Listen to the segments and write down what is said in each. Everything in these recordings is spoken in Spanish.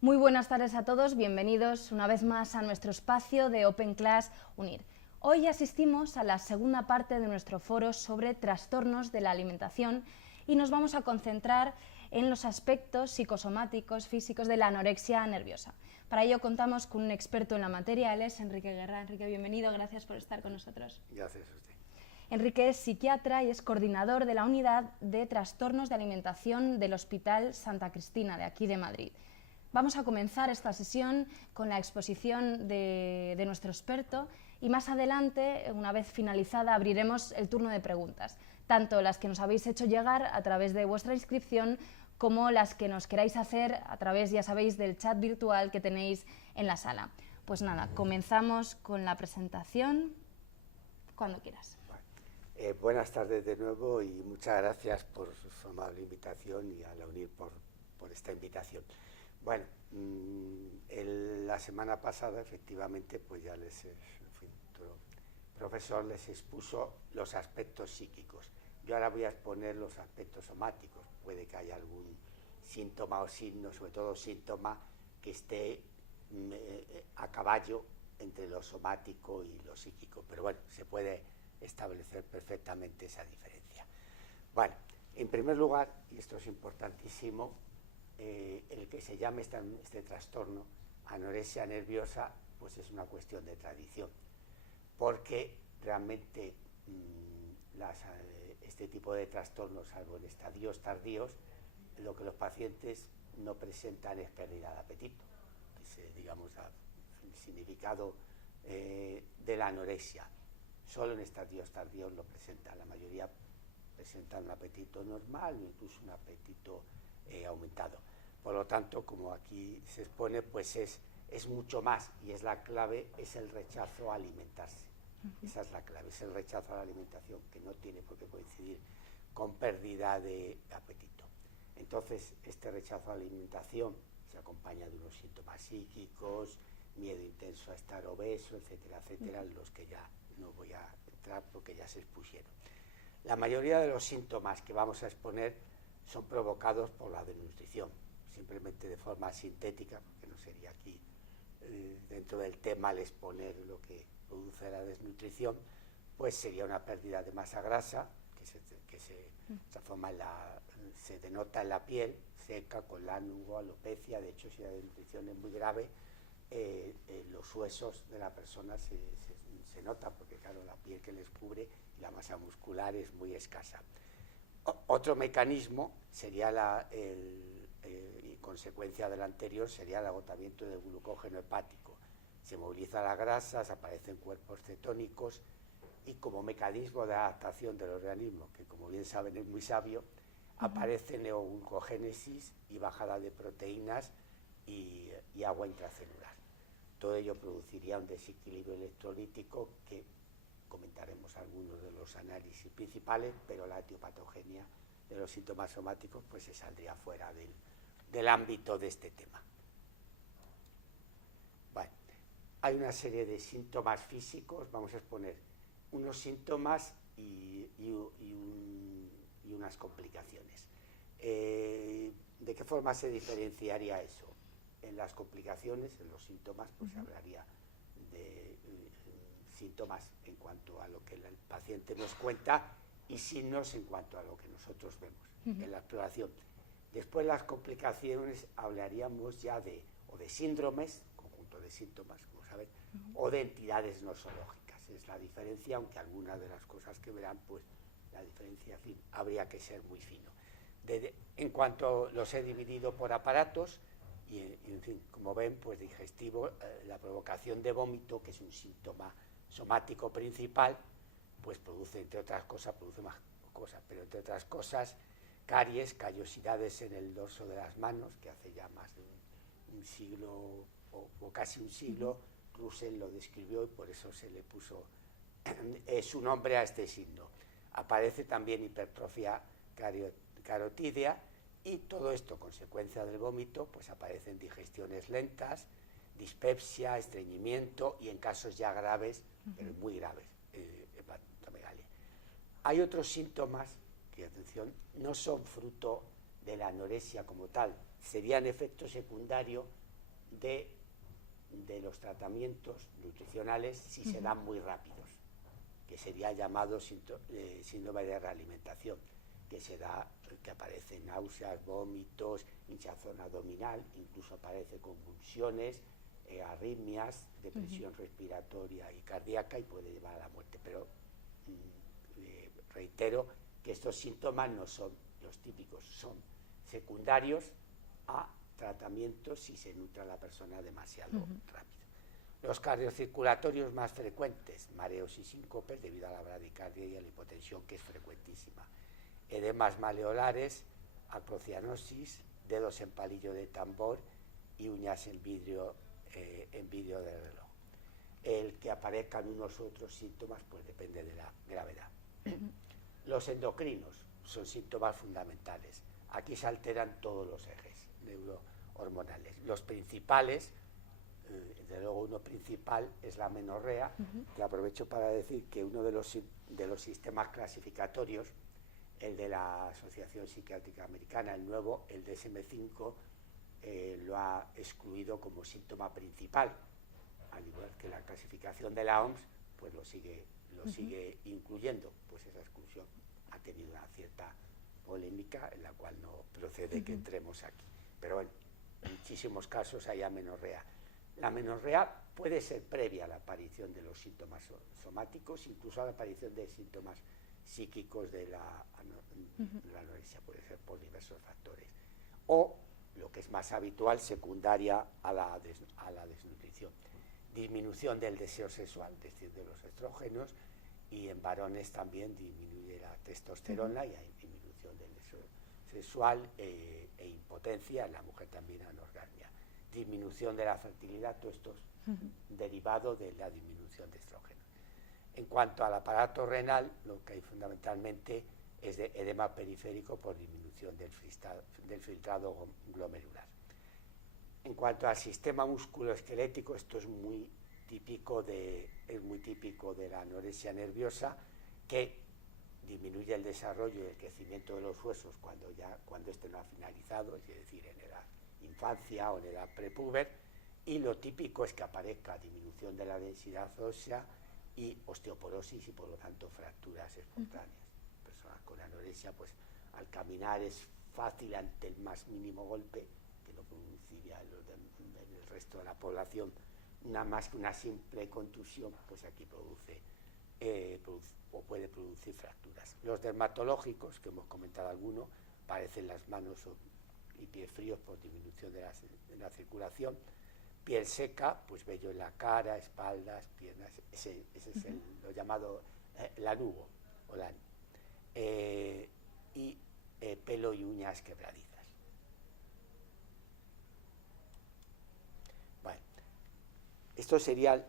Muy buenas tardes a todos, bienvenidos una vez más a nuestro espacio de Open Class Unir. Hoy asistimos a la segunda parte de nuestro foro sobre trastornos de la alimentación y nos vamos a concentrar en los aspectos psicosomáticos, físicos de la anorexia nerviosa. Para ello contamos con un experto en la materia, él es Enrique Guerra. Enrique, bienvenido, gracias por estar con nosotros. Gracias a usted. Enrique es psiquiatra y es coordinador de la unidad de trastornos de alimentación del Hospital Santa Cristina de aquí de Madrid. Vamos a comenzar esta sesión con la exposición de nuestro experto y más adelante, una vez finalizada, abriremos el turno de preguntas, tanto las que nos habéis hecho llegar a través de vuestra inscripción como las que nos queráis hacer a través, ya sabéis, del chat virtual que tenéis en la sala. Pues nada, comenzamos con la presentación, cuando quieras. Buenas tardes de nuevo y muchas gracias por su amable invitación y a la UNIR por esta invitación. Bueno, la semana pasada efectivamente pues ya profesor les expuso los aspectos psíquicos. Yo ahora voy a exponer los aspectos somáticos. Puede que haya algún síntoma o signo, sobre todo síntoma, que esté a caballo entre lo somático y lo psíquico. Pero bueno, se puede establecer perfectamente esa diferencia. Bueno, en primer lugar, y esto es importantísimo, el que se llame este trastorno anorexia nerviosa, pues es una cuestión de tradición, porque realmente este tipo de trastornos, salvo en estadios tardíos, lo que los pacientes no presentan es pérdida de apetito, que es, digamos, el significado de la anorexia. Solo en estadios tardíos lo presentan, la mayoría presentan un apetito normal o incluso un apetito aumentado. Por lo tanto, como aquí se expone, pues es mucho más, y es la clave, es el rechazo a alimentarse. Esa es la clave, es el rechazo a la alimentación, que no tiene por qué coincidir con pérdida de apetito. Entonces, este rechazo a la alimentación se acompaña de unos síntomas psíquicos, miedo intenso a estar obeso, etcétera, etcétera, los que ya no voy a entrar porque ya se expusieron. La mayoría de los síntomas que vamos a exponer son provocados por la desnutrición, simplemente de forma sintética, porque no sería aquí dentro del tema el exponer lo que produce la desnutrición, pues sería una pérdida de masa grasa que se transforma se denota en la piel seca, con lánugo, alopecia. De hecho, si la desnutrición es muy grave, los huesos de la persona se nota, porque claro, la piel que les cubre y la masa muscular es muy escasa. Otro mecanismo sería y consecuencia del anterior sería el agotamiento del glucógeno hepático. Se moviliza la grasa, aparecen cuerpos cetónicos y como mecanismo de adaptación del organismo, que como bien saben es muy sabio, aparece neoglucogénesis y bajada de proteínas y agua intracelular. Todo ello produciría un desequilibrio electrolítico que comentaremos algunos de los análisis principales, pero la etiopatogenia de los síntomas somáticos pues se saldría fuera del ámbito de este tema. Bueno, hay una serie de síntomas físicos, vamos a exponer unos síntomas y unas complicaciones. ¿De qué forma se diferenciaría eso? En las complicaciones, en los síntomas, pues se hablaría de síntomas en cuanto a lo que el paciente nos cuenta y signos en cuanto a lo que nosotros vemos en la exploración. Después, las complicaciones, hablaríamos ya de síndromes, conjunto de síntomas, como saben, o de entidades nosológicas. Es la diferencia, aunque algunas de las cosas que verán, pues la diferencia, en fin, habría que ser muy fino. En cuanto los he dividido por aparatos, y en fin, como ven, pues digestivo, la provocación de vómito, que es un síntoma somático principal, pues produce, entre otras cosas, produce más cosas, pero entre otras cosas, caries, callosidades en el dorso de las manos, que hace ya más de un siglo o casi un siglo, Russell lo describió y por eso se le puso su nombre a este signo. Aparece también hipertrofia carotídea, y todo esto, consecuencia del vómito, pues aparecen digestiones lentas, dispepsia, estreñimiento y en casos ya graves, pero muy graves, hepatomegalia. Hay otros síntomas que, atención, no son fruto de la anorexia como tal, serían efecto secundario de los tratamientos nutricionales si se dan muy rápidos, que sería llamado síndrome de realimentación, que aparecen náuseas, vómitos, hinchazón abdominal, incluso aparece convulsiones, arritmias, depresión respiratoria y cardíaca, y puede llevar a la muerte. Pero reitero que estos síntomas no son los típicos, son secundarios a tratamientos si se nutre a la persona demasiado rápido. Los cardiocirculatorios más frecuentes, mareos y síncopes debido a la bradicardia y a la hipotensión, que es frecuentísima. Edemas maleolares, acrocianosis, dedos en palillo de tambor y uñas en vidrio de reloj. El que aparezcan unos u otros síntomas pues depende de la gravedad. Los endocrinos son síntomas fundamentales. Aquí se alteran todos los ejes neurohormonales. Los principales, desde luego uno principal es la amenorrea, que aprovecho para decir que uno de los sistemas clasificatorios, el de la Asociación Psiquiátrica Americana, el nuevo, el DSM-5, lo ha excluido como síntoma principal, al igual que la clasificación de la OMS, pues lo sigue incluyendo. Pues esa exclusión ha tenido una cierta polémica en la cual no procede que entremos aquí. Pero bueno, en muchísimos casos hay amenorrea. La amenorrea puede ser previa a la aparición de los síntomas somáticos, incluso a la aparición de síntomas psíquicos de la anorexia, puede ser por diversos factores. O, lo que es más habitual, secundaria a la desnutrición. Disminución del deseo sexual, es decir, de los estrógenos, y en varones también disminuye la testosterona y hay disminución del deseo sexual e impotencia, en la mujer también anorgasmia. Disminución de la fertilidad, todo esto es derivado de la disminución de estrógenos. En cuanto al aparato renal, lo que hay fundamentalmente es de edema periférico por disminución del filtrado glomerular. En cuanto al sistema musculoesquelético, esto es muy típico de la anorexia nerviosa, que disminuye el desarrollo y el crecimiento de los huesos cuando este no ha finalizado, es decir, en edad infancia o en edad prepúber, y lo típico es que aparezca disminución de la densidad ósea y osteoporosis y por lo tanto fracturas espontáneas. Personas con anorexia, pues al caminar es fácil ante el más mínimo golpe, que no produciría en el resto de la población nada más que una simple contusión, pues aquí produce o puede producir fracturas. Los dermatológicos, que hemos comentado alguno, parecen las manos y pies fríos por disminución de la circulación. Piel seca, pues vello en la cara, espaldas, piernas, ese es lo llamado lanugo o lani. Y pelo y uñas quebradizas. Bueno, estos serían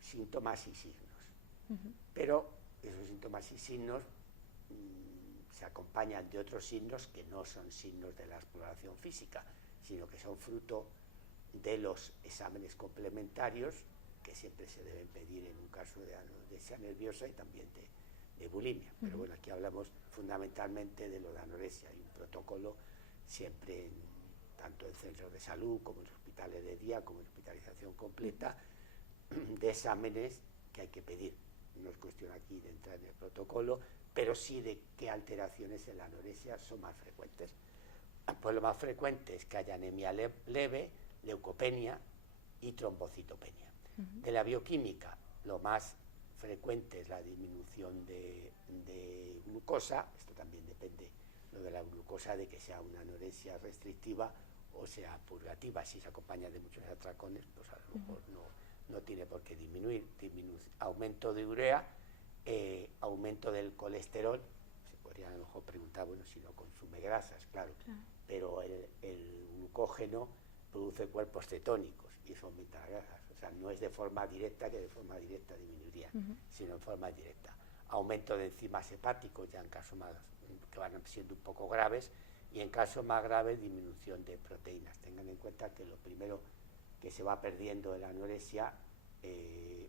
síntomas y signos, pero esos síntomas y signos se acompañan de otros signos que no son signos de la exploración física, sino que son fruto de los exámenes complementarios que siempre se deben pedir en un caso de anorexia nerviosa y también de bulimia. Pero bueno, aquí hablamos fundamentalmente de lo de anorexia. Hay un protocolo siempre, tanto en centros de salud como en hospitales de día, como en hospitalización completa, de exámenes que hay que pedir. No es cuestión aquí de entrar en el protocolo, pero sí de qué alteraciones en la anorexia son más frecuentes. Pues lo más frecuente es que haya anemia leve, leucopenia y trombocitopenia. De la bioquímica, lo más frecuente es la disminución de glucosa. Esto también depende, lo de la glucosa, de que sea una anorexia restrictiva o sea purgativa. Si se acompaña de muchos atracones, pues a lo mejor no tiene por qué disminuir. Aumento de urea, aumento del colesterol. Se podría a lo mejor preguntar, bueno, si no consume grasas, claro. Pero el glucógeno produce cuerpos cetónicos y eso aumenta las grasas. O sea, no es de forma directa, que de forma directa disminuiría, sino en forma indirecta. Aumento de enzimas hepáticos, ya en casos más que van siendo un poco graves, y en casos más graves, disminución de proteínas. Tengan en cuenta que lo primero que se va perdiendo de la anorexia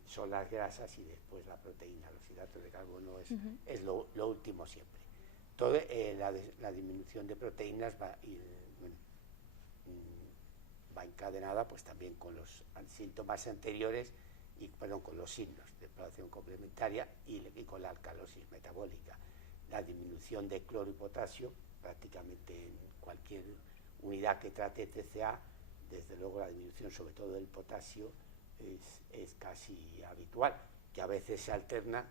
son las grasas y después la proteína. Los hidratos de carbono es lo último siempre. La disminución de proteínas va encadenada pues también con los síntomas anteriores con los signos de exploración complementaria y con la alcalosis metabólica. La disminución de cloro y potasio, prácticamente en cualquier unidad que trate TCA, desde luego la disminución sobre todo del potasio es casi habitual, que a veces se alterna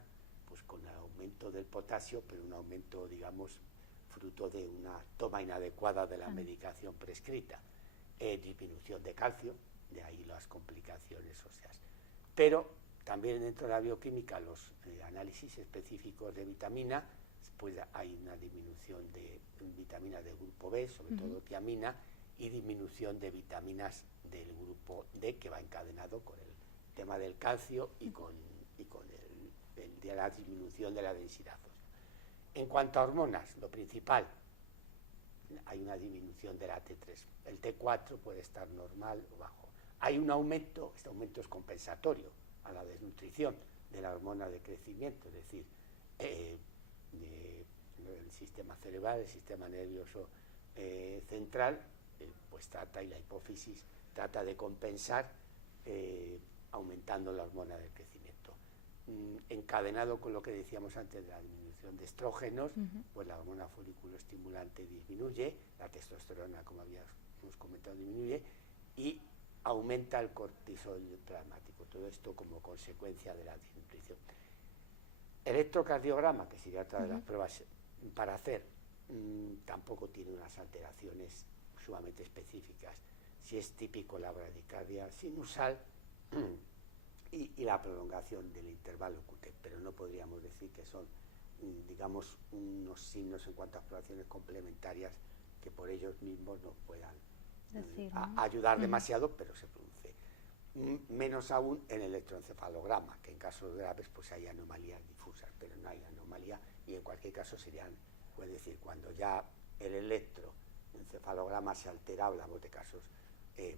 pues con el aumento del potasio, pero un aumento, digamos, fruto de una toma inadecuada de la medicación prescrita. Disminución de calcio, de ahí las complicaciones óseas. Pero también dentro de la bioquímica, los análisis específicos de vitamina, pues hay una disminución de vitaminas del grupo B, sobre todo tiamina, y disminución de vitaminas del grupo D, que va encadenado con el tema del calcio y con la disminución de la densidad ósea. En cuanto a hormonas, lo principal, hay una disminución de la T3. El T4 puede estar normal o bajo. Hay un aumento, este aumento es compensatorio a la desnutrición de la hormona de crecimiento, es decir, el sistema cerebral, el sistema nervioso central, pues trata, y la hipófisis trata de compensar aumentando la hormona del crecimiento. Encadenado con lo que decíamos antes de la disminución de estrógenos, pues la hormona folículo estimulante disminuye, la testosterona, como habíamos comentado, disminuye, y aumenta el cortisol plasmático, todo esto como consecuencia de la desnutrición. Electrocardiograma, que sería otra de las pruebas para hacer, tampoco tiene unas alteraciones sumamente específicas. Si es típico la bradicardia sinusal y la prolongación del intervalo QT, pero no podríamos decir que son, digamos, unos signos en cuanto a exploraciones complementarias que por ellos mismos nos puedan ayudar demasiado, pero se produce. Menos aún en el electroencefalograma, que en casos graves pues hay anomalías difusas, pero no hay anomalía, y en cualquier caso serían, puede decir, cuando ya el electroencefalograma se altera, hablamos de casos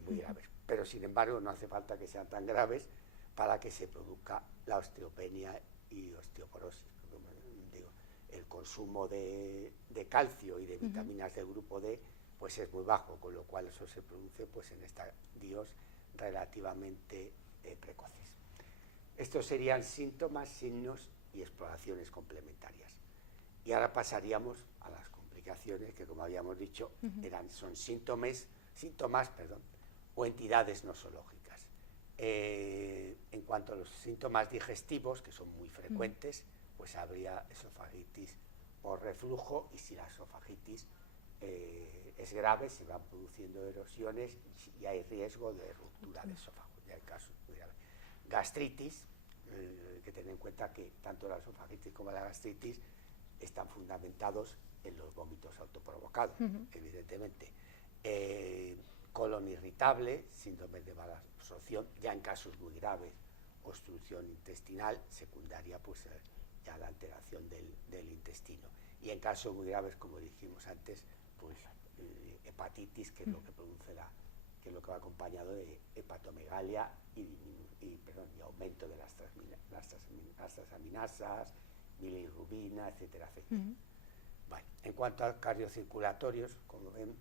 muy graves. Pero sin embargo no hace falta que sean tan graves para que se produzca la osteopenia y osteoporosis. Como digo, el consumo de calcio y de vitaminas del grupo D pues es muy bajo, con lo cual eso se produce pues en estadios relativamente precoces. Estos serían síntomas, signos y exploraciones complementarias. Y ahora pasaríamos a las complicaciones que, como habíamos dicho, son síntomas o entidades nosológicas. En cuanto a los síntomas digestivos, que son muy frecuentes, pues habría esofagitis o reflujo, y si la esofagitis es grave, se van produciendo erosiones y hay riesgo de ruptura de esófago. Ya hay casos muy graves. Gastritis, hay que tener en cuenta que tanto la esofagitis como la gastritis están fundamentados en los vómitos autoprovocados, evidentemente. Colon irritable, síndrome de mala absorción, ya en casos muy graves, obstrucción intestinal, secundaria pues ya la alteración del intestino. Y en casos muy graves, como dijimos antes, pues hepatitis, que es lo que produce que es lo que va acompañado de hepatomegalia y aumento de las transaminasas, bilirrubina, etcétera, etcétera. Bueno, en cuanto a cardiocirculatorios, como ven,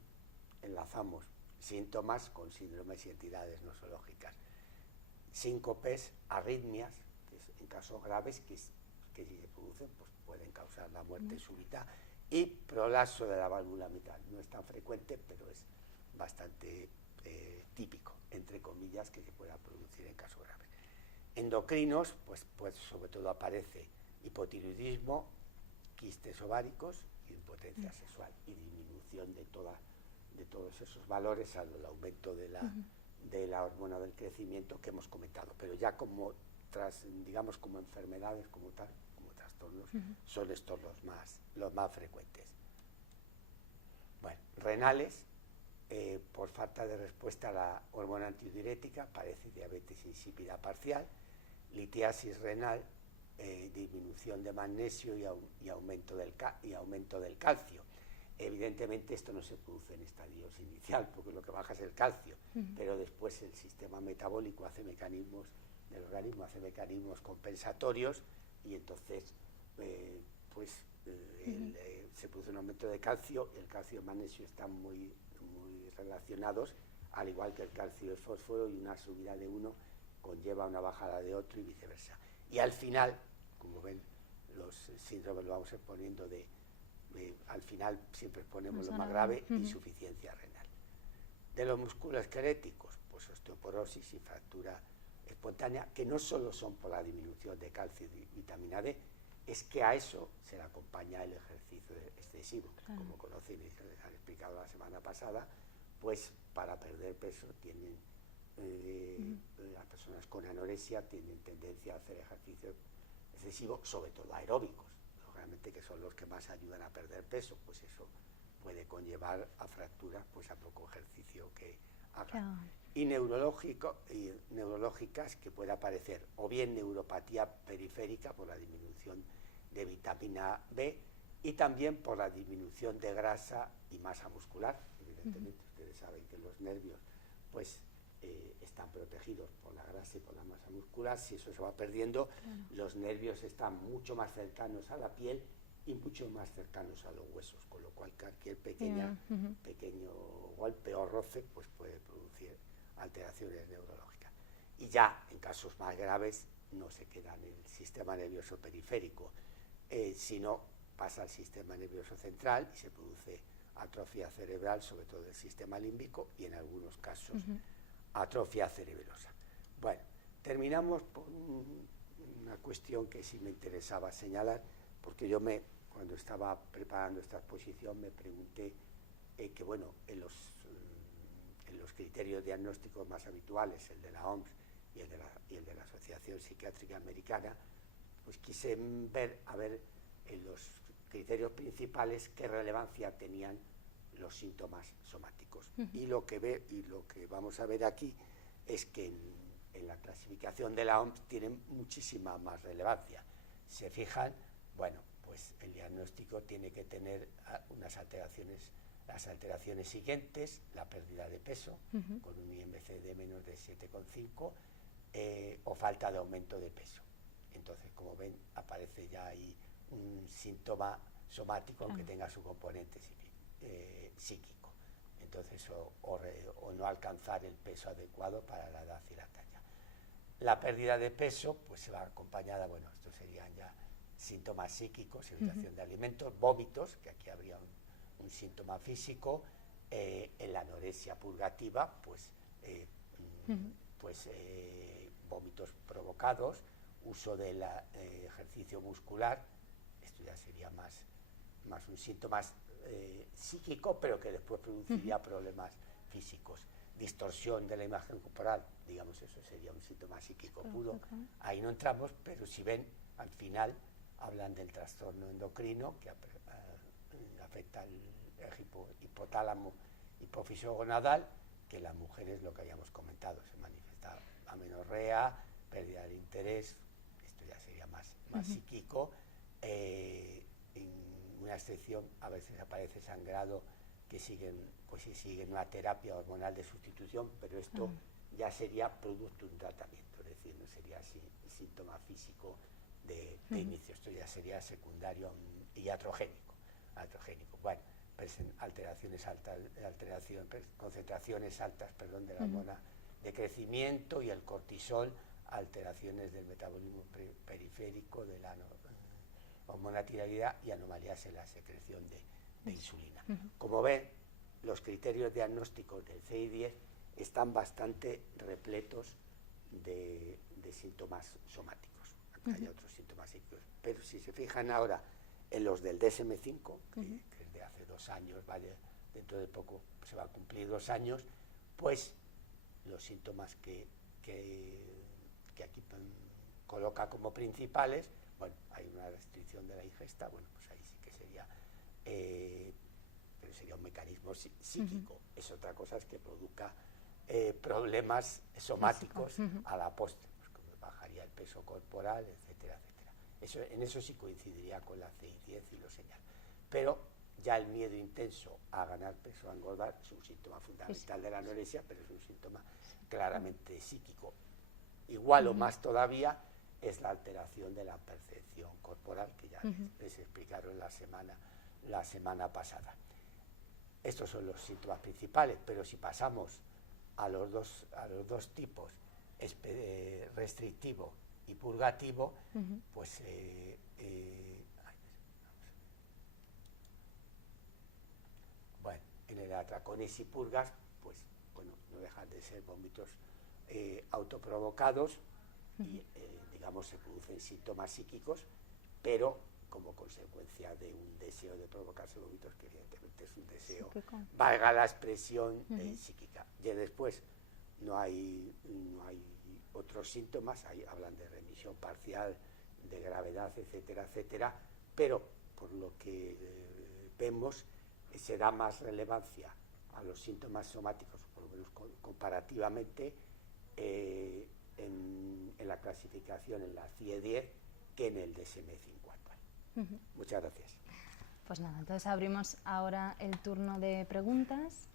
enlazamos síntomas con síndromes y entidades nosológicas. Síncopes, arritmias, que en casos graves que si se producen pues pueden causar la muerte súbita, y prolapso de la válvula mitral. No es tan frecuente, pero es bastante típico, entre comillas, que se pueda producir en casos graves. Endocrinos, pues sobre todo aparece hipotiroidismo, quistes ováricos y impotencia sexual, y disminución de todos esos valores, salvo el aumento de la hormona del crecimiento que hemos comentado, pero ya como digamos como enfermedades como trastornos, son estos los más frecuentes. Bueno, renales, por falta de respuesta a la hormona antidiurética, aparece diabetes insípida parcial, litiasis renal, disminución de magnesio y aumento del calcio. Evidentemente esto no se produce en estadios inicial, porque lo que baja es el calcio, pero después el sistema metabólico del organismo hace mecanismos compensatorios, y entonces se produce un aumento de calcio, y el calcio y el magnesio están muy relacionados al igual que el calcio y el fósforo, y una subida de uno conlleva una bajada de otro y viceversa. Y al final, como ven, los síndromes lo vamos exponiendo al final siempre ponemos lo más grave, insuficiencia renal. De los musculoesqueléticos, pues osteoporosis y fractura espontánea, que no solo son por la disminución de calcio y vitamina D, es que a eso se le acompaña el ejercicio excesivo. Como conocen y se les han explicado la semana pasada, pues para perder peso tienen las personas con anorexia tienen tendencia a hacer ejercicio excesivo, sobre todo aeróbicos, realmente, que son los que más ayudan a perder peso, pues eso puede conllevar a fracturas, pues a poco ejercicio que hagan. Y neurológicas, que puede aparecer o bien neuropatía periférica por la disminución de vitamina B y también por la disminución de grasa y masa muscular. Evidentemente, ustedes saben que los nervios pues están protegidos por la grasa y por la masa muscular. Si eso se va perdiendo, los nervios están mucho más cercanos a la piel y mucho más cercanos a los huesos, con lo cual cualquier pequeño golpe o roce pues puede producir alteraciones neurológicas. Y ya en casos más graves no se queda en el sistema nervioso periférico, sino pasa al sistema nervioso central y se produce atrofia cerebral, sobre todo del sistema límbico, y en algunos casos atrofia cerebelosa. Bueno, terminamos por una cuestión que sí me interesaba señalar, porque yo cuando estaba preparando esta exposición me pregunté que, bueno, en los criterios diagnósticos más habituales, el de la OMS y el de la Asociación Psiquiátrica Americana, pues quise ver en los criterios principales qué relevancia tenían los síntomas somáticos. Y lo que vamos a ver aquí es que en la clasificación de la OMS tienen muchísima más relevancia. Se fijan, bueno, pues el diagnóstico tiene que tener las alteraciones siguientes: la pérdida de peso, con un IMC de menos de 7,5, o falta de aumento de peso. Entonces, como ven, aparece ya ahí un síntoma somático, aunque tenga su componente psíquico. Entonces, o no alcanzar el peso adecuado para la edad y la talla. La pérdida de peso pues se va acompañada, bueno, estos serían ya síntomas psíquicos, evitación de alimentos, vómitos, que aquí habría un síntoma físico, en la anorexia purgativa, pues vómitos provocados, uso del ejercicio muscular. Esto ya sería más un síntoma psíquico, pero que después produciría problemas físicos. Distorsión de la imagen corporal, digamos, eso sería un síntoma psíquico puro. Ahí no entramos, pero si ven, al final hablan del trastorno endocrino que afecta al hipotálamo hipófiso gonadal, que en las mujeres, lo que hayamos comentado, se manifiesta amenorrea, pérdida del interés. Esto ya sería más psíquico. En una excepción, a veces aparece sangrado, que siguen una terapia hormonal de sustitución, pero esto ya sería producto de un tratamiento, es decir, no sería así síntoma físico de inicio. Esto ya sería secundario y iatrogénico. Bueno, concentraciones altas de la hormona de crecimiento, y el cortisol, alteraciones del metabolismo periférico, de la hormona tiroidea, y anomalías en la secreción de insulina. Como ven, los criterios diagnósticos del CI-10 están bastante repletos de síntomas somáticos. Hay otros síntomas psíquicos, pero si se fijan ahora en los del DSM-5, que es de hace 2 años, dentro de poco se va a cumplir 2 años, pues los síntomas que aquí coloca como principales, bueno, hay una restricción de la ingesta, bueno, pues ahí sí que sería, pero sería un mecanismo psíquico. Es otra cosa es que produzca problemas somáticos a la postre, pues como bajaría el peso corporal, etcétera, etcétera. En eso sí coincidiría con la CI-10 y lo señala. Pero ya el miedo intenso a ganar peso, a engordar, es un síntoma fundamental de la anorexia, pero es un síntoma claramente psíquico. Igual o más todavía es la alteración de la percepción corporal, que ya les explicaron la semana pasada. Estos son los síntomas principales, pero si pasamos a los dos tipos, restrictivo y purgativo, pues bueno, en el atracones y purgas, pues bueno, no dejan de ser vómitos autoprovocados y digamos se producen síntomas psíquicos, pero como consecuencia de un deseo de provocarse vómitos, que evidentemente es un deseo, valga la expresión, psíquica. Y después no hay otros síntomas, hablan de remisión parcial, de gravedad, etcétera, etcétera, pero por lo que vemos se da más relevancia a los síntomas somáticos, por lo menos comparativamente, en la clasificación en la CIE-10 que en el DSM-5 actual. Muchas gracias. Pues nada, entonces abrimos ahora el turno de preguntas.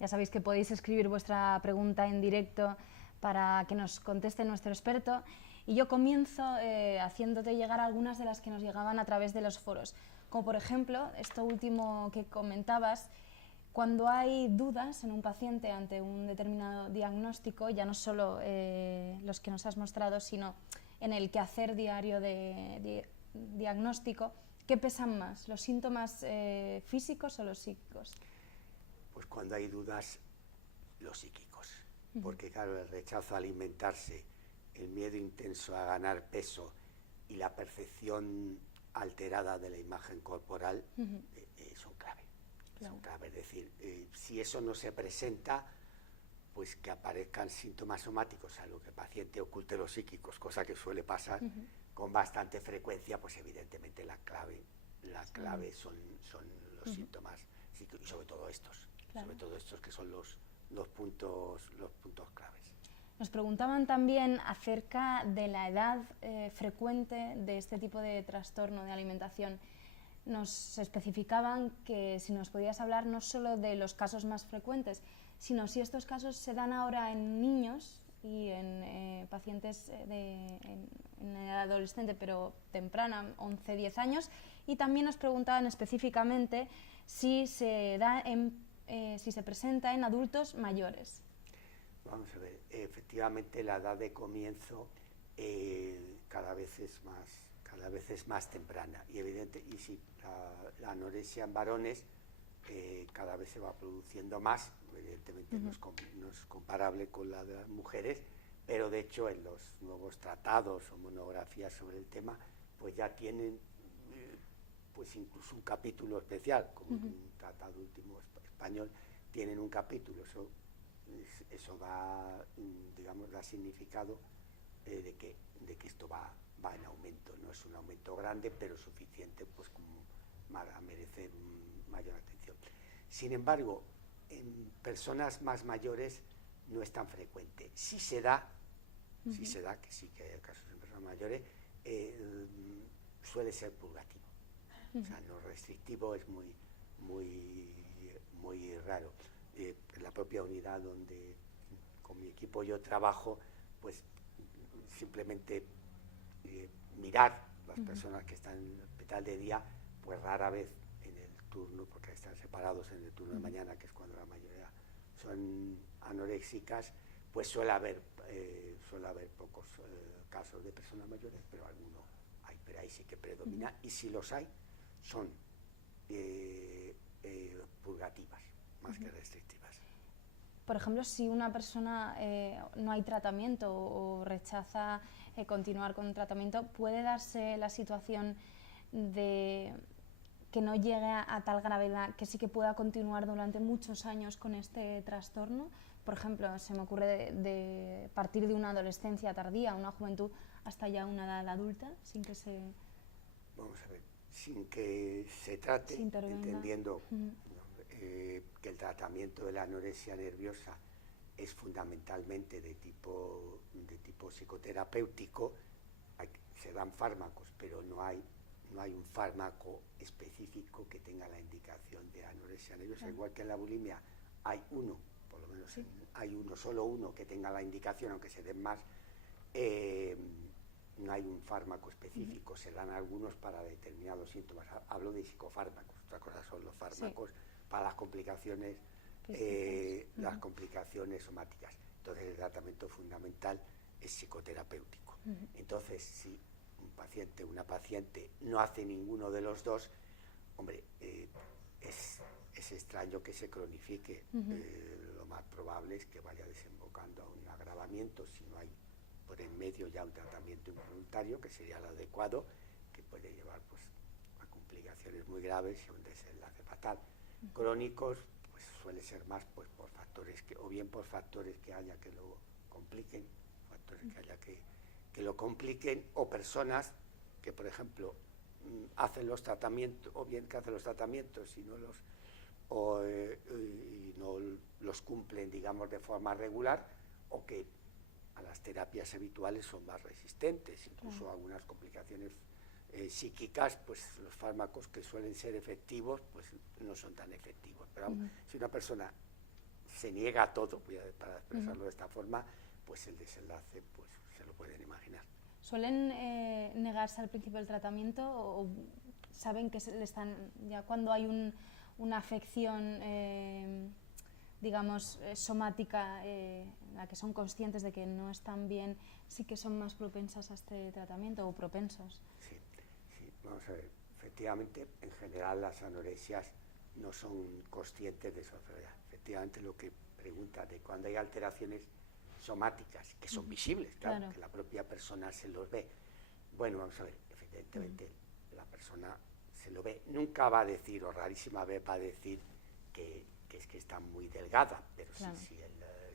Ya sabéis que podéis escribir vuestra pregunta en directo para que nos conteste nuestro experto. Y yo comienzo haciéndote llegar algunas de las que nos llegaban a través de los foros. Como por ejemplo, esto último que comentabas, cuando hay dudas en un paciente ante un determinado diagnóstico, ya no solo los que nos has mostrado, sino en el quehacer diario de diagnóstico, ¿qué pesan más, los síntomas físicos o los psíquicos? Pues cuando hay dudas, los psíquicos, porque claro, el rechazo a alimentarse, el miedo intenso a ganar peso y la percepción alterada de la imagen corporal son clave. Claro. Son clave. Es decir, si eso no se presenta, pues que aparezcan síntomas somáticos, a lo que el paciente oculte los psíquicos, cosa que suele pasar con bastante frecuencia, pues evidentemente la clave son los síntomas psíquicos, y sobre todo estos, que son los puntos claves. Nos preguntaban también acerca de la edad frecuente de este tipo de trastorno de alimentación. Nos especificaban que si nos podías hablar no solo de los casos más frecuentes, sino si estos casos se dan ahora en niños y en pacientes en edad adolescente, pero temprana, 11, 10 años, y también nos preguntaban específicamente si se presenta en adultos mayores. Vamos a ver, efectivamente la edad de comienzo cada vez es más temprana, y sí, la anorexia en varones cada vez se va produciendo más, evidentemente no es comparable con la de las mujeres, pero de hecho en los nuevos tratados o monografías sobre el tema, pues ya tienen pues incluso un capítulo especial, como un tratado último español, tienen un capítulo, eso va, digamos, da significado de que esto va en aumento. No es un aumento grande, pero suficiente pues como para merecer mayor atención. Sin embargo, en personas más mayores no es tan frecuente. Sí se da, que sí que hay casos en personas mayores, suele ser purgativo. O sea, no restrictivo es muy raro. En la propia unidad donde con mi equipo yo trabajo, pues simplemente mirar las personas que están en el hospital de día, pues rara vez en el turno, porque están separados en el turno de mañana, que es cuando la mayoría son anoréxicas, pues suele haber pocos casos de personas mayores, pero algunos hay, pero ahí sí que predomina, y si los hay, son purgativas, más que restrictivas. Por ejemplo, si una persona no hay tratamiento o rechaza continuar con tratamiento, ¿puede darse la situación de que no llegue a tal gravedad que sí que pueda continuar durante muchos años con este trastorno? Por ejemplo, se me ocurre de partir de una adolescencia tardía, una juventud, hasta ya una edad adulta, sin que se... Vamos a ver, sin que se trate, entendiendo que el tratamiento de la anorexia nerviosa es fundamentalmente de tipo psicoterapéutico, se dan fármacos, pero no hay un fármaco específico que tenga la indicación de anorexia nerviosa, igual que en la bulimia hay uno, por lo menos hay solo uno que tenga la indicación, aunque se den más, no hay un fármaco específico, se dan algunos para determinados síntomas. Hablo de psicofármacos, otra cosa son los fármacos para las complicaciones somáticas. Entonces el tratamiento fundamental es psicoterapéutico. Entonces, si un paciente o una paciente no hace ninguno de los dos, hombre, es extraño que se cronifique. Lo más probable es que vaya desembocando a un agravamiento si no hay por en medio ya un tratamiento involuntario, que sería lo adecuado, que puede llevar pues a complicaciones muy graves y a un desenlace fatal. Crónicos pues suele ser más pues por factores o bien por factores que haya que lo compliquen, o personas que, por ejemplo, hacen los tratamientos, o bien que hacen los tratamientos y no los cumplen, digamos, de forma regular, o que a las terapias habituales son más resistentes, incluso algunas complicaciones psíquicas, pues los fármacos que suelen ser efectivos, pues no son tan efectivos. Pero si una persona se niega a todo, para expresarlo de esta forma, pues el desenlace pues se lo pueden imaginar. ¿Suelen negarse al principio del tratamiento o saben que le están, ya cuando hay una afección, digamos, somática, en la que son conscientes de que no están bien, sí que son más propensas a este tratamiento o propensos? Sí, vamos a ver, efectivamente, en general las anorexias no son conscientes de su enfermedad. Efectivamente, lo que pregunta de cuando hay alteraciones somáticas, que son visibles, claro, que la propia persona se los ve. Bueno, vamos a ver, evidentemente la persona se lo ve, nunca va a decir, o rarísima vez va a decir que es que está muy delgada, pero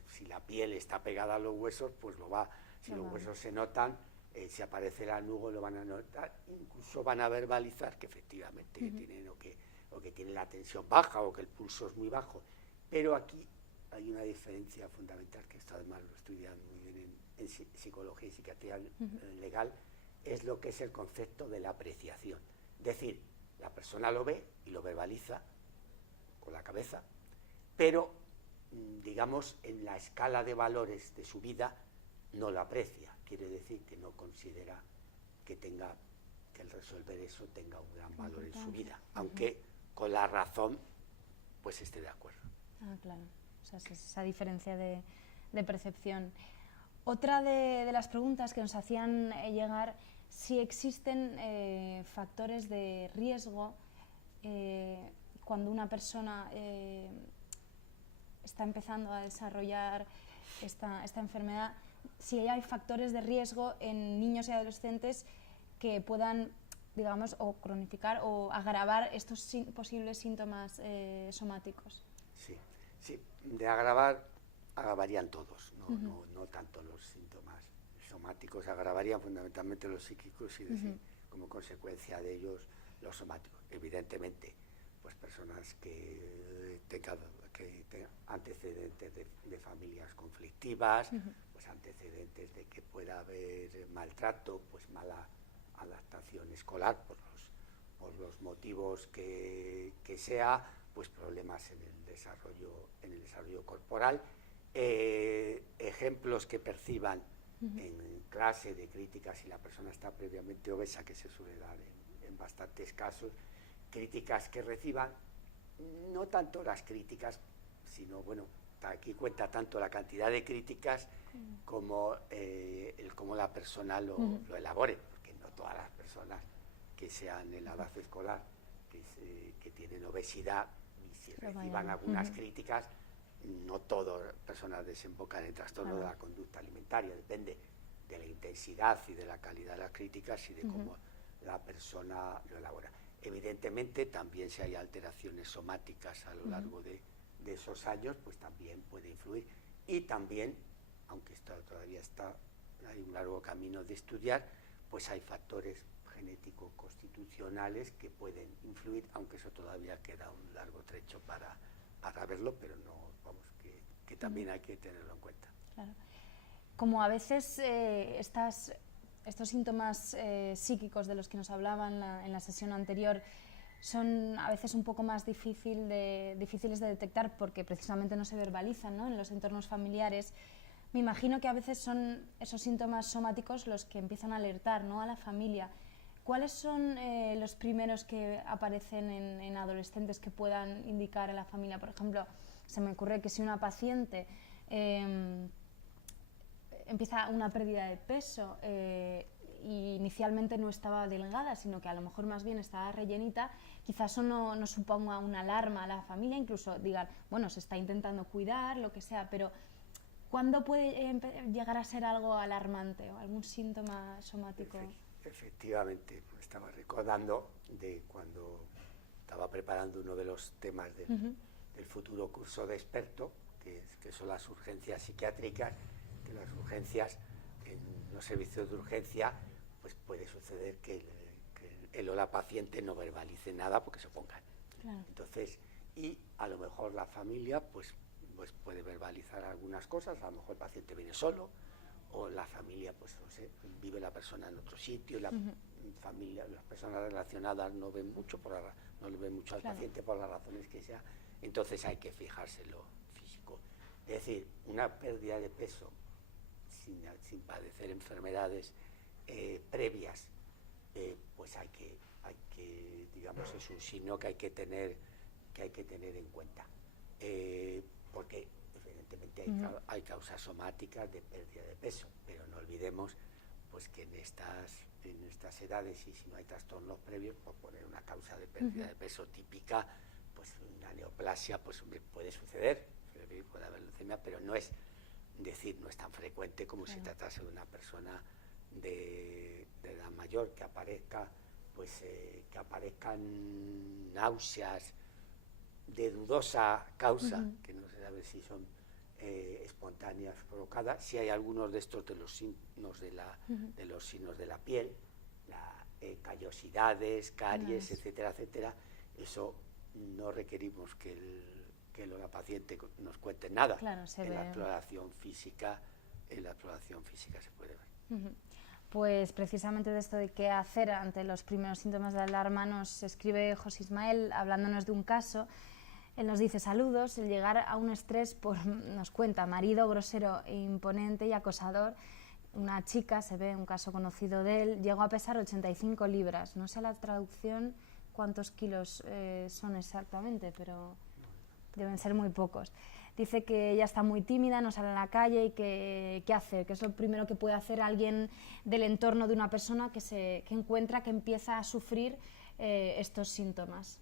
si la piel está pegada a los huesos, pues lo va, si los huesos se notan, si aparece el anugo lo van a notar, incluso van a verbalizar que efectivamente que tienen o que tienen la tensión baja o que el pulso es muy bajo. Pero aquí hay una diferencia fundamental, que esto además lo estudian muy bien en psicología y psiquiatría legal, es lo que es el concepto de la apreciación. Es decir, la persona lo ve y lo verbaliza con la cabeza, pero, digamos, en la escala de valores de su vida no lo aprecia. Quiere decir que no considera que el resolver eso tenga un gran valor en su vida, aunque con la razón pues esté de acuerdo. Ah, claro. O sea, es esa diferencia de percepción. Otra de las preguntas que nos hacían llegar, si existen factores de riesgo cuando una persona está empezando a desarrollar esta enfermedad, si hay factores de riesgo en niños y adolescentes que puedan, digamos, o cronificar o agravar estos posibles síntomas somáticos. Sí, de agravarían todos, no tanto los síntomas somáticos, agravarían fundamentalmente los psíquicos y como consecuencia de ellos los somáticos. Evidentemente, pues personas que tengan antecedentes de familias conflictivas, pues antecedentes de que pueda haber maltrato, pues mala adaptación escolar por los motivos que sea, pues problemas en el desarrollo corporal, ejemplos que perciban en clase de críticas si la persona está previamente obesa, que se suele dar en bastantes casos, críticas que reciban, no tanto las críticas, sino, bueno, aquí cuenta tanto la cantidad de críticas como cómo la persona lo elabore, porque no todas las personas que sean en la edad escolar, que tienen obesidad, y si reciban algunas críticas, no todas personas desembocan en trastorno de la conducta alimentaria, depende de la intensidad y de la calidad de las críticas y de cómo la persona lo elabora. Evidentemente, también si hay alteraciones somáticas a lo largo de esos años, pues también puede influir. Y también, aunque esto todavía hay un largo camino de estudiar, pues hay factores genético-constitucionales que pueden influir, aunque eso todavía queda un largo trecho para verlo, pero no, vamos, que también hay que tenerlo en cuenta. Claro. Como a veces estos síntomas psíquicos de los que nos hablaban en la sesión anterior son a veces un poco más difíciles de detectar porque precisamente no se verbalizan, ¿no?, en los entornos familiares. Me imagino que a veces son esos síntomas somáticos los que empiezan a alertar, ¿no?, a la familia. ¿Cuáles son los primeros que aparecen en adolescentes que puedan indicar a la familia? Por ejemplo, se me ocurre que si una paciente empieza una pérdida de peso y inicialmente no estaba delgada, sino que a lo mejor más bien estaba rellenita, quizás eso no suponga una alarma a la familia, incluso digan, bueno, se está intentando cuidar, lo que sea, pero ¿cuándo puede llegar a ser algo alarmante o algún síntoma somático? Efectivamente, estaba recordando de cuando estaba preparando uno de los temas del futuro curso de experto, que son las urgencias psiquiátricas, que las urgencias, en los servicios de urgencia, pues puede suceder que el o la paciente no verbalice nada porque se opongan. Claro. Entonces, y a lo mejor la familia pues puede verbalizar algunas cosas, a lo mejor el paciente viene solo, o la familia, pues no sé, vive la persona en otro sitio, la familia, las personas relacionadas no ven mucho no le ven mucho al paciente por las razones que sea, entonces hay que fijarse en lo físico. Es decir, una pérdida de peso sin padecer enfermedades previas, pues hay que, digamos, es un signo que hay que tener en cuenta, porque evidentemente hay causas somáticas de pérdida de peso, pero no olvidemos pues que en estas edades, y si no hay trastornos previos, por poner una causa de pérdida de peso típica, pues una neoplasia, pues puede suceder, puede haber leucemia, pero no es tan frecuente como si tratase de una persona de edad mayor, que aparezcan náuseas de dudosa causa, que no se sabe si son espontáneas provocadas, si hay algunos de estos de los signos de la piel, callosidades, caries, etcétera, etcétera, eso no requerimos que la paciente nos cuente nada. Claro, en la exploración física se puede ver. Pues precisamente de esto de qué hacer ante los primeros síntomas de alarma nos escribe José Ismael hablándonos de un caso. Él nos dice: saludos, el llegar a un estrés nos cuenta, marido grosero e imponente y acosador. Una chica, se ve un caso conocido de él, llegó a pesar 85 libras. No sé la traducción cuántos kilos son exactamente, pero deben ser muy pocos. Dice que ella está muy tímida, no sale a la calle y que qué hacer, que es lo primero que puede hacer alguien del entorno de una persona que encuentra que empieza a sufrir estos síntomas.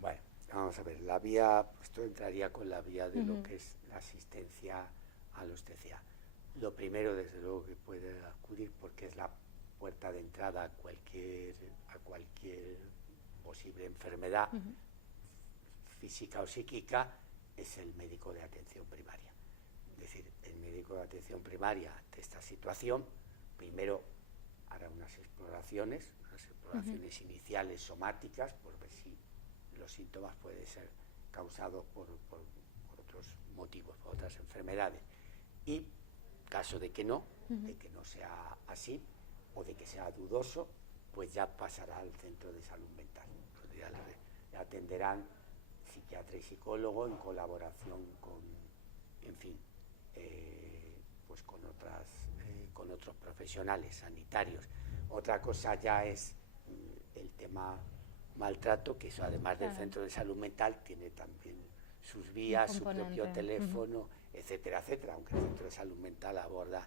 Bueno, vamos a ver, la vía, esto entraría con la vía de lo que es la asistencia a la obstetricia. Lo primero, desde luego, que puede acudir, porque es la puerta de entrada a cualquier posible enfermedad física o psíquica, es el médico de atención primaria. Es decir, el médico de atención primaria ante esta situación, primero hará unas exploraciones iniciales somáticas, por ver si los síntomas pueden ser causados por otros motivos, por otras enfermedades. Y caso de que no sea así, o de que sea dudoso, pues ya pasará al centro de salud mental. Pues ya le atenderán psiquiatra y psicólogo en colaboración pues con otros profesionales sanitarios. Otra cosa ya es el tema maltrato, que eso, además del centro de salud mental, tiene también sus vías, su propio teléfono, etcétera, etcétera, aunque el centro de salud mental aborda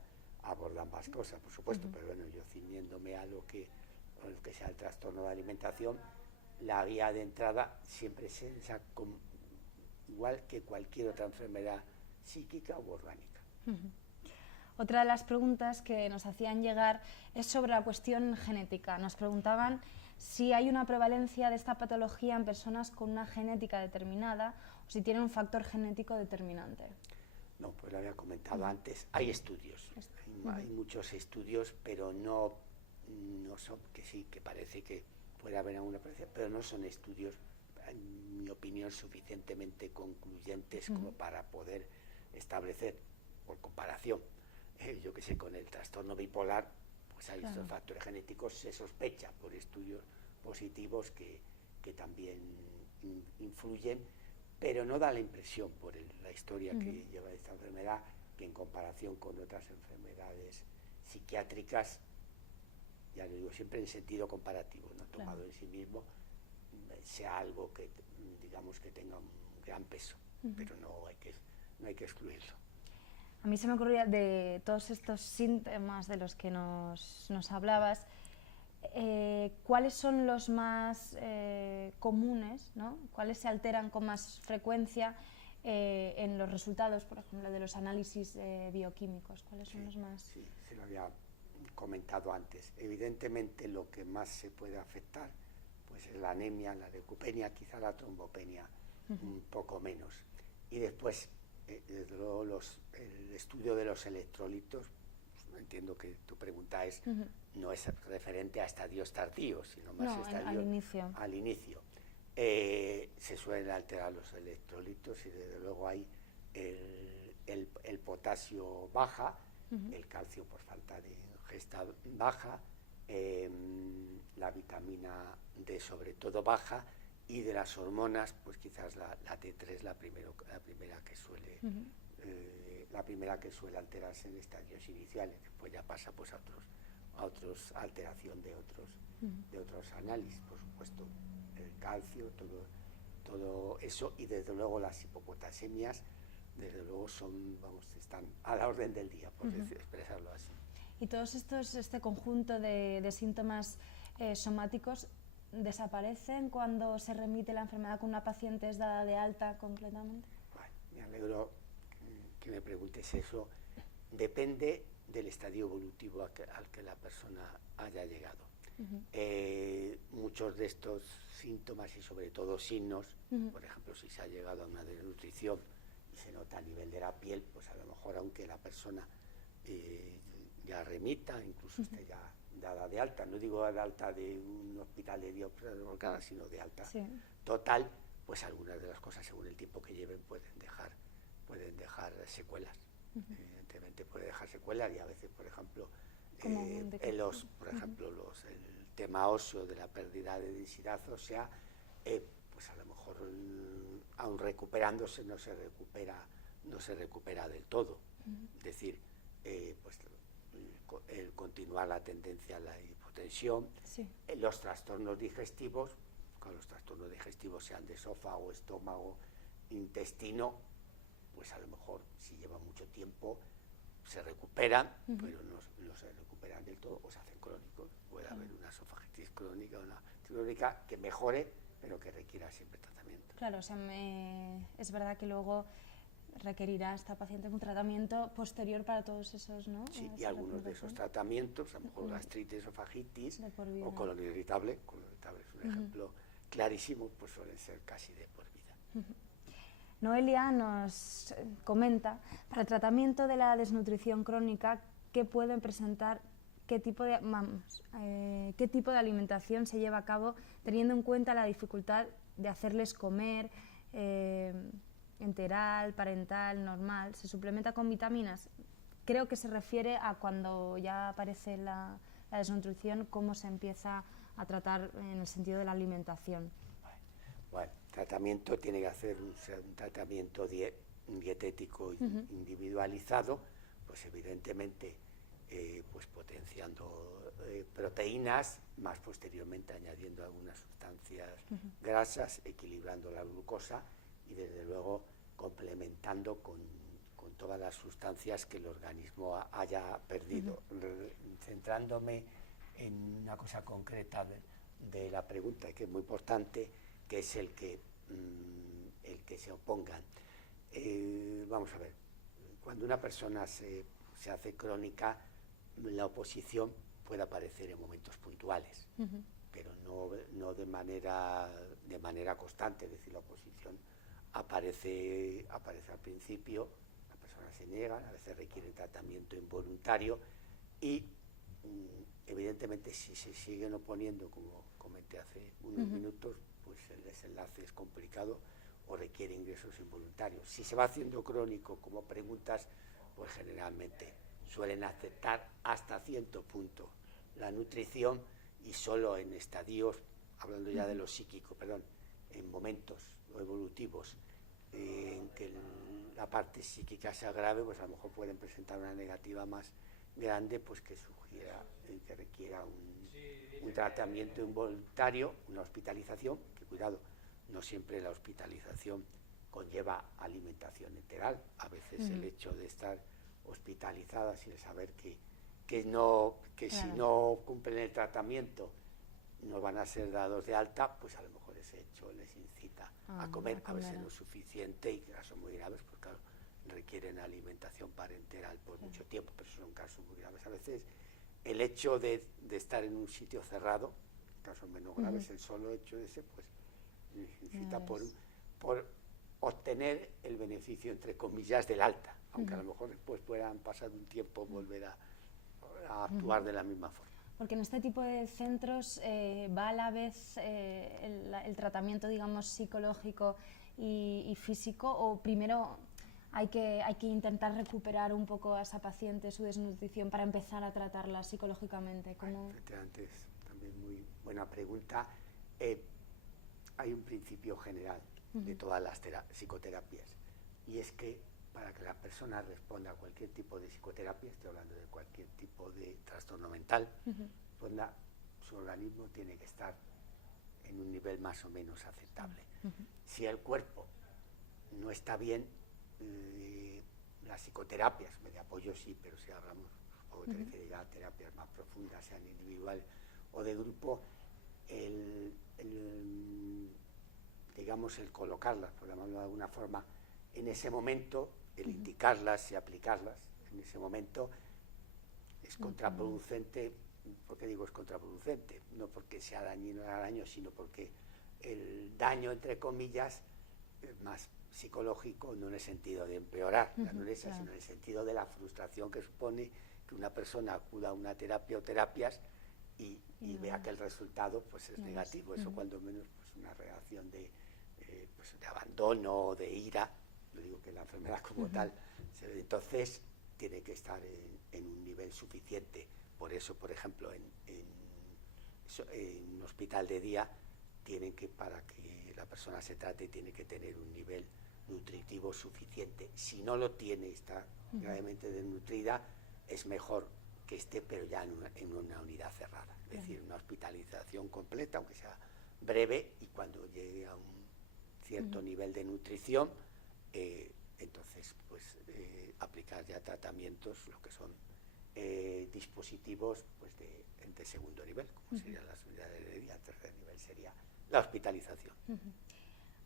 más cosas, por supuesto, pero bueno, yo ciñéndome a lo que sea el trastorno de alimentación, la vía de entrada siempre es esa, igual que cualquier otra enfermedad psíquica u orgánica. Otra de las preguntas que nos hacían llegar es sobre la cuestión genética. Nos preguntaban si hay una prevalencia de esta patología en personas con una genética determinada o si tienen un factor genético determinante. No, pues lo había comentado antes, hay estudios, hay muchos estudios, pero no son, que sí, que parece que puede haber alguna prevalencia, pero no son estudios, en mi opinión, suficientemente concluyentes como para poder establecer, por comparación, yo que sé, con el trastorno bipolar, pues hay estos factores genéticos, se sospecha por estudios positivos que también influyen, pero no da la impresión, por la historia que lleva esta enfermedad, que en comparación con otras enfermedades psiquiátricas ya lo digo, siempre en sentido comparativo, no tomado en sí mismo, sea algo que, digamos, que tenga un gran peso, pero no hay que excluirlo. A mí se me ocurría, de todos estos síntomas de los que nos hablabas, ¿cuáles son los más comunes, ¿no? ¿Cuáles se alteran con más frecuencia en los resultados, por ejemplo, de los análisis bioquímicos? ¿Cuáles son los más...? Sí, se lo había comentado antes. Evidentemente lo que más se puede afectar pues es la anemia, la leucopenia, quizá la trombopenia un poco menos. Y después, desde luego, el estudio de los electrolitos, pues, entiendo que tu pregunta no es referente a estadios tardíos, sino más estadios al inicio. Se suelen alterar los electrolitos y desde luego hay el potasio baja, el calcio por falta de ingesta baja, la vitamina D sobre todo baja, y de las hormonas pues quizás la T3 la primera que suele alterarse en estadios iniciales. Después ya pasa pues a otros alteración de otros análisis, por supuesto el calcio, todo eso, y desde luego las hipopotasiemias desde luego están a la orden del día, por expresarlo así. Y todos este conjunto de síntomas somáticos desaparecen cuando se remite la enfermedad con una paciente es dada de alta completamente. Bueno, me alegro que me preguntes eso. Depende del estadio evolutivo al que la persona haya llegado. Muchos de estos síntomas y sobre todo signos, por ejemplo, si se ha llegado a una desnutrición y se nota a nivel de la piel, pues a lo mejor aunque la persona ya remita, incluso esté ya dada de alta, no digo de alta de un hospital de dióptera volcada, sino de alta total, pues algunas de las cosas según el tiempo que lleven pueden dejar secuelas. Evidentemente puede dejar secuelas y a veces, por ejemplo, el tema óseo de la pérdida de densidad ósea, pues a lo mejor aun recuperándose no se recupera del todo. Es decir, pues el continuar la tendencia a la hipotensión, los trastornos digestivos, cuando los trastornos digestivos sean de esófago, estómago, intestino, pues a lo mejor si lleva mucho tiempo se recuperan, pero no se recuperan del todo o se hacen crónicos. Puede haber una esofagitis crónica, una crónica que mejore, pero que requiera siempre tratamiento. Claro, o sea, es verdad que luego requerirá esta paciente un tratamiento posterior para todos esos, ¿no? Sí, y algunos de esos tratamientos, a lo mejor gastritis, esofagitis o colon irritable. Colon irritable es un ejemplo clarísimo, pues suelen ser casi de por vida. Noelia nos comenta, para el tratamiento de la desnutrición crónica, ¿qué pueden presentar, qué tipo de alimentación se lleva a cabo teniendo en cuenta la dificultad de hacerles comer, enteral, parental, normal? ¿Se suplementa con vitaminas? Creo que se refiere a cuando ya aparece la desnutrición, cómo se empieza a tratar en el sentido de la alimentación. Bueno, tratamiento tiene que hacer un tratamiento dietético individualizado, pues evidentemente pues potenciando proteínas, más posteriormente añadiendo algunas sustancias grasas, equilibrando la glucosa y desde luego complementando con todas las sustancias que el organismo haya perdido. Centrándome en una cosa concreta de la pregunta, que es muy importante, que es el que se opongan. Vamos a ver, cuando una persona se hace crónica, la oposición puede aparecer en momentos puntuales, pero no de manera constante. Es decir, la oposición aparece al principio, la persona se niega, a veces requiere tratamiento involuntario y evidentemente si se siguen oponiendo, como comenté hace unos minutos, pues el desenlace es complicado o requiere ingresos involuntarios. Si se va haciendo crónico, como preguntas, pues generalmente suelen aceptar hasta cierto punto la nutrición y solo en estadios, hablando ya de lo psíquico, en momentos evolutivos en que la parte psíquica sea grave, pues a lo mejor pueden presentar una negativa más grande, pues que que requiera un tratamiento involuntario, una hospitalización, que cuidado, no siempre la hospitalización conlleva alimentación enteral. A veces el hecho de estar hospitalizadas y de saber que si no cumplen el tratamiento no van a ser dados de alta, pues a lo mejor ese hecho les incita a comer. A veces no es suficiente y casos muy graves, pues claro, requieren alimentación parenteral por mucho tiempo, pero son casos muy graves. A veces el hecho de estar en un sitio cerrado, casos menos graves, el solo hecho de ese, pues necesita por obtener el beneficio, entre comillas, del alta, aunque a lo mejor después puedan pasar un tiempo volver a actuar de la misma forma. Porque en este tipo de centros va a la vez el tratamiento, digamos, psicológico y físico, o primero hay que intentar recuperar un poco a esa paciente su desnutrición para empezar a tratarla psicológicamente. Efectivamente, es también muy buena pregunta. Hay un principio general de todas las psicoterapias, y es que para que la persona responda a cualquier tipo de psicoterapia, estoy hablando de cualquier tipo de trastorno mental, pues su organismo tiene que estar en un nivel más o menos aceptable. Si el cuerpo no está bien, las psicoterapias, de apoyo sí, pero si hablamos, o te refieres a terapias más profundas, sean individual o de grupo, digamos, el colocarlas, por llamarlo de alguna forma, en ese momento, el indicarlas y aplicarlas en ese momento es contraproducente. ¿Por qué digo es contraproducente? No porque sea dañino al daño, sino porque el daño, entre comillas, es más psicológico, no en el sentido de empeorar la anorexia, sino en el sentido de la frustración que supone que una persona acuda a una terapia o terapias y vea que el resultado pues es negativo. Eso cuando menos pues una reacción de abandono, de ira, no digo que la enfermedad como tal, entonces tiene que estar en un nivel suficiente. Por eso, por ejemplo, en un hospital de día para que la persona se trate, tiene que tener un nivel nutritivo suficiente. Si no lo tiene, está gravemente desnutrida, es mejor que esté, pero ya en una unidad cerrada, es decir, una hospitalización completa, aunque sea breve, y cuando llegue a un cierto nivel de nutrición, entonces pues aplicar ya tratamientos, lo que son dispositivos pues de segundo nivel, como serían las unidades de día. Tercer nivel sería la hospitalización.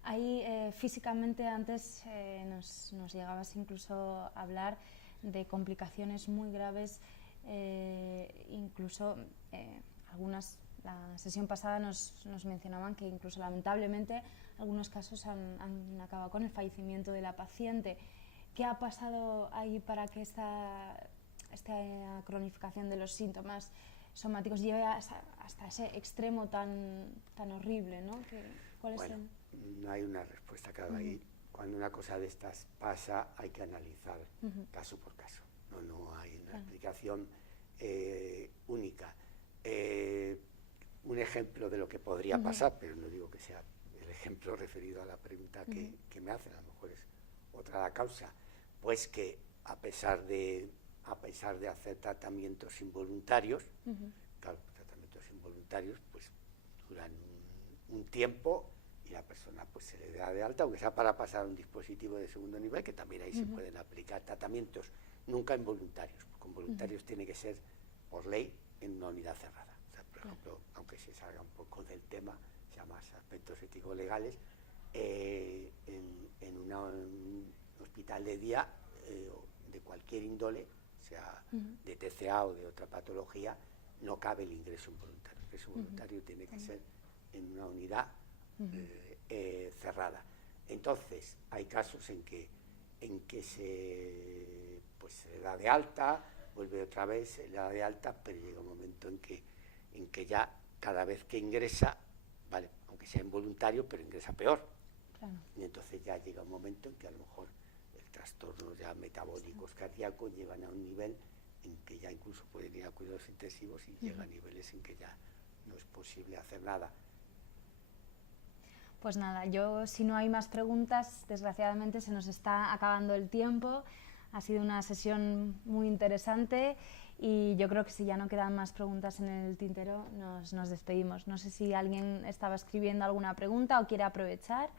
Ahí físicamente antes nos llegabas incluso a hablar de complicaciones muy graves, incluso algunas, la sesión pasada nos mencionaban que incluso lamentablemente algunos casos han acabado con el fallecimiento de la paciente. ¿Qué ha pasado ahí para que esta cronificación de los síntomas somáticos lleve hasta ese extremo tan horrible, ¿no? No hay una respuesta cada ahí. Cuando una cosa de estas pasa, hay que analizar caso por caso. No hay una explicación única. Un ejemplo de lo que podría pasar, pero no digo que sea el ejemplo referido a la pregunta que me hacen, a lo mejor es otra la causa, pues que a pesar de hacer tratamientos involuntarios, claro, tratamientos involuntarios pues duran un tiempo y la persona pues se le da de alta, aunque sea para pasar a un dispositivo de segundo nivel, que también ahí se pueden aplicar tratamientos, nunca involuntarios, porque voluntarios tiene que ser por ley en una unidad cerrada. O sea, por ejemplo, aunque se salga un poco del tema, sea más aspectos ético-legales, en un hospital de día de cualquier índole, sea de TCA o de otra patología, no cabe el ingreso involuntario. El ingreso voluntario tiene que ser en una unidad cerrada. Entonces, hay casos en que se le da de alta, vuelve otra vez, se le da de alta, pero llega un momento en que ya cada vez que ingresa, vale, aunque sea involuntario, pero ingresa peor. Claro. Y entonces ya llega un momento en que a lo mejor el trastorno ya metabólicos cardíacos llegan a un nivel en que ya incluso pueden ir a cuidados intensivos y llega a niveles en que ya no es posible hacer nada. Pues nada, si no hay más preguntas, desgraciadamente se nos está acabando el tiempo. Ha sido una sesión muy interesante Y yo creo que si ya no quedan más preguntas en el tintero, nos despedimos. No sé si alguien estaba escribiendo alguna pregunta o quiere aprovechar.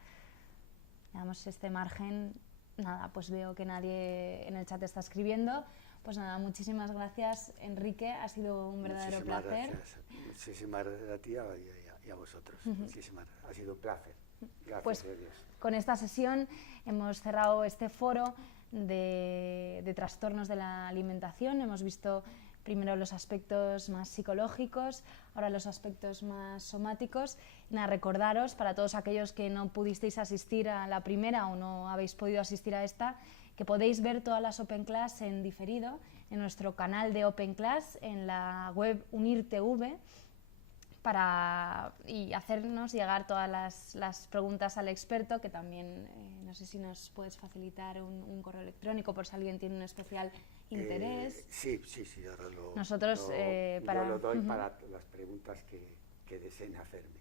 Damos este margen. Nada, pues veo que nadie en el chat está escribiendo. Pues nada, muchísimas gracias, Enrique. Ha sido un verdadero placer. Gracias. Muchísimas gracias a ti y a vosotros. Muchísimas gracias. Ha sido un placer. Gracias, pues, Dios. Con esta sesión hemos cerrado este foro de trastornos de la alimentación. Hemos visto primero los aspectos más psicológicos, ahora los aspectos más somáticos. Y nada, recordaros, para todos aquellos que no pudisteis asistir a la primera o no habéis podido asistir a esta, que podéis ver todas las Open Class en diferido en nuestro canal de Open Class, en la web Unir TV, y hacernos llegar todas las preguntas al experto, que también no sé si nos puedes facilitar un correo electrónico por si alguien tiene un especial interés. Sí, ahora Nosotros yo lo doy para las preguntas que deseen hacerme.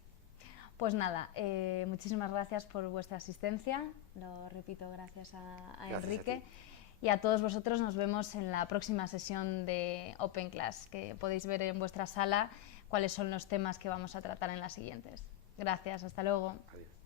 Pues nada, muchísimas gracias por vuestra asistencia, lo repito, gracias a Enrique. Y a todos vosotros nos vemos en la próxima sesión de Open Class, que podéis ver en vuestra sala cuáles son los temas que vamos a tratar en las siguientes. Gracias, hasta luego. Adiós.